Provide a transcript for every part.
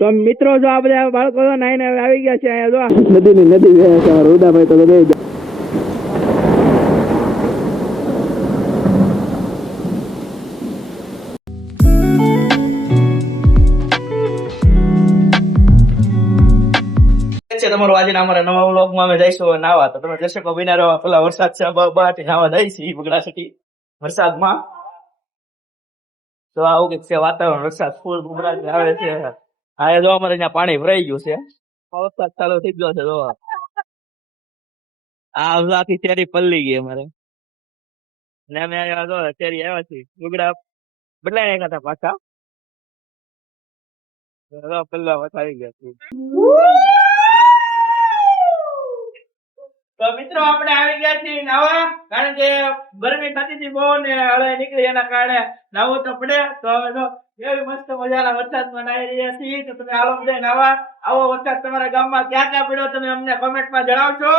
તો મિત્રો જો આ બધા બાળકો નાઈને આવી ગયા છે અહીંયા જો નદીની નદી છે ઉદાભાઈ તો બે તમારો આજે અમારા નવા વ્લોગમાં અમે જઈશું નાવા તો તમે દર્શકો બિના રહો પેલા વરસાદ છે બાટી નાવા જઈશી બગડા સિટી વરસાદમાં તો આવું કઈક છે વાતાવરણ વરસાદ ફૂલ બુમરાજ આવે છે હા જો અમારે અહીંયા પાણી ભરાઈ ગયું છે વરસાદ ચાલુ થઈ ગયો છે જો આ આખી શેરી પલ્લી ગઈ અમારે ને અમે જો શેરી આવ્યા છીએ બગડા બદલાઈ નાખ્યા હતા પાછા પલ્લા વસાવી ગયા છે તો મિત્રો આપણે આવી ગયા છીએ નાવા કારણ કે ગરમી થતી હતી બહુ ને હળે નીકળી એના કારણે નાવું તો પડે તો હવે જો એવી મસ્ત મજાના વરસાદમાં નાહી રહ્યા છીએ તો તમે હાલો બધા નાવા આવો વરસાદ તમારા ગામમાં ક્યાં ક્યાં પડ્યો તમે અમને કોમેન્ટમાં જણાવશો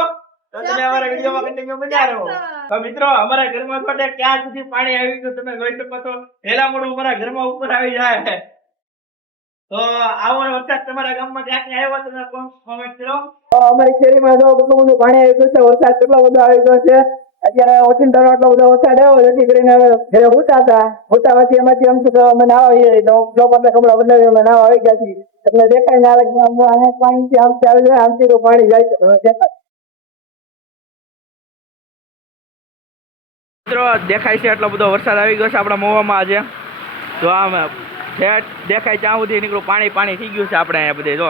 તો તમે અમારા વિડીયોમાં કન્ટિન્યુ બન્યા રહો તો મિત્રો અમારા ઘરમાં છોટે ક્યાં સુધી પાણી આવી ગયું તમે જોઈ શકો છો પહેલા મોડું અમારા ઘરમાં ઉપર આવી જાય તો આવો વરસાદ તમારા ગામમાં ક્યાં ક્યાં આવ્યો તમે કોમેન્ટ કરો અમારી શેરીમાં જો કેટલું બધું પાણી આવી ગયું છે વરસાદ કેટલો બધો આવી ગયો છે અત્યારે ઓચિંતો એટલો બધો વરસાદ આવ્યો જેથી કરીને ઘરે હોતા પછી એમાંથી અમ અમે નાવા આવીએ તો જો આપણે કપડા બદલાવી અમે નાવા આવી ગયા છીએ એટલે દેખાય ના લાગે પાણી આમથી આવી જાય આમથી તો પાણી જાય છે મિત્રો દેખાય છે એટલો બધો વરસાદ આવી ગયો છે આપણા મોવામાં આજે જો આમ દેખાય ત્યાં સુધી નીકળું પાણી થઈ ગયું છે આપણે અહીંયા બધે જો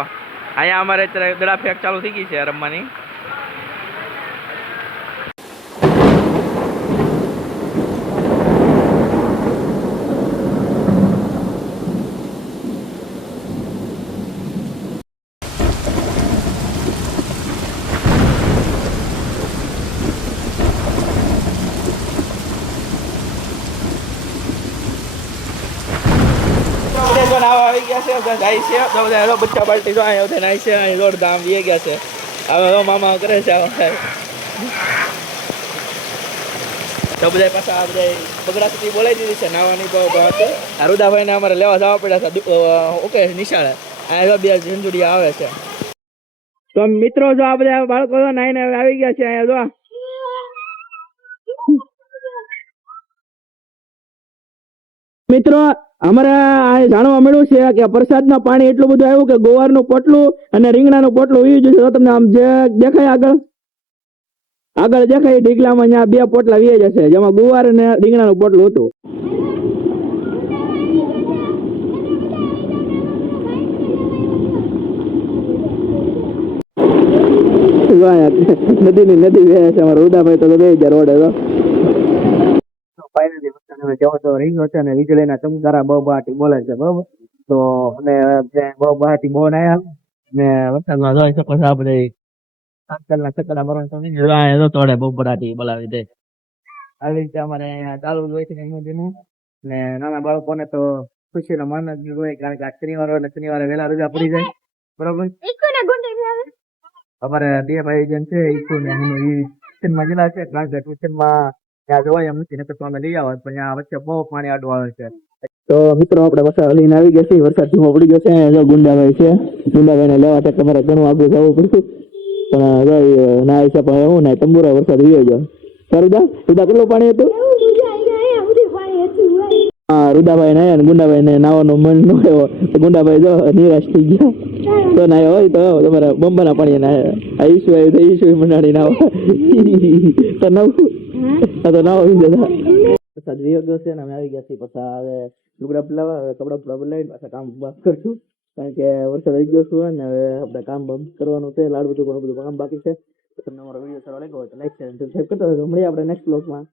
અહીંયા અમારે અત્યારે દડા ફેક ચાલુ થઈ ગઈ છે રમવાની આવી ગયા છે જાય છે બધા બચ્ચા પાર્ટી જો અહીંયા નાય છે અહીં રોડ ધામ વી ગયા છે હવે મામા કરે છે તો બધા પાછા આ બધા બગડા સુધી બોલાવી દીધી છે નાવાની તો આ રુદાભાઈ ને અમારે લેવા જવા પડ્યા હતા ઓકે નિશાળે અહીંયા બે ઝંઝુડિયા આવે છે તો મિત્રો જો આ બધા બાળકો નાઈને આવી ગયા છે અહીંયા જો મિત્રો અમારે આ જાણવા મળ્યું છે કે વરસાદના પાણી એટલું બધું આવ્યું કે ગોવારનું પોટલું અને રીંગણાનું પોટલું વી જશે તો તમને આમ જે દેખાય આગળ દેખાય ઢીકલામાં અહીંયા બે પોટલા વી જશે જેમાં ગુવાર અને રીંગણાનું પોટલું હતું નદી વે છે અમારા ઉદાભાઈ તો બે હજાર રોડ હતો ફાઇનલી વરસાદ જવો તો રીંગો છે અને વીજળીના ચમકારા બહુ બહાટી બોલે છે બરોબર તો અને બહુ બહાટી બોન આવ્યા ને વરસાદમાં જોઈ શકો છો આપણે આજકાલના ચકડા મરવા તોડે બહુ બહાટી બોલાવી દે આવી રીતે અમારે અહીંયા ચાલુ જ હોય છે ધીમું ને નાના બાળકોને તો ખુશીનો માન જ હોય કારણ કે આ શનિવાર હોય એટલે શનિવારે વહેલા રજા પડી જાય બરોબર અમારે બે ભાઈ જેમ છે ઈકુ ને ટ્યુશનમાં ગયેલા છે કારણ કે ટ્યુશનમાં ત્યાં જોવાય એમ નથી નકર તો અમે લઈ આવો પણ ત્યાં વચ્ચે બહુ પાણી આડું આવે છે તો મિત્રો આપણે વરસાદ લઈને આવી ગયા છીએ વરસાદ ધીમો પડી ગયો છે જો ગુંડાભાઈ છે ગુંડાભાઈને લેવા છે તમારે ઘણું આગળ જવું પડતું પણ ના છે પણ એવું ને તંબુરો વરસાદ રહ્યો ગયો રુદા કેટલું પાણી હતું હા રૂદાભાઈ ને ગુંડાભાઈ ને નાવાનું મન ન આવ્યો ગુંડાભાઈ જો નિરાશ થઈ ગયા તો નાયો હોય તો તમારે બંબાના પાણી નાયા ઈસુ આવ્યું તો ઈસુ મંડાળી નાવ તો નવું તો નાવ આવી જતા વરસાદ વિયો ગયો છે ને અમે આવી ગયા છીએ પછી હવે લુગડા બદલાવા કપડા બદલાવીને પાછા કામ કરશું કારણ કે વરસાદ આવી ગયો છું ને હવે આપણે કામ બંધ કરવાનું છે લાડુ બધું ઘણું બધું કામ બાકી છે તમને અમારો વિડીયો સારો લાગ્યો હોય તો લાઈક શેર સબસ્ક્રાઈબ કરતા મળીએ આપણે નેક્સ્ટ બ્લોગમાં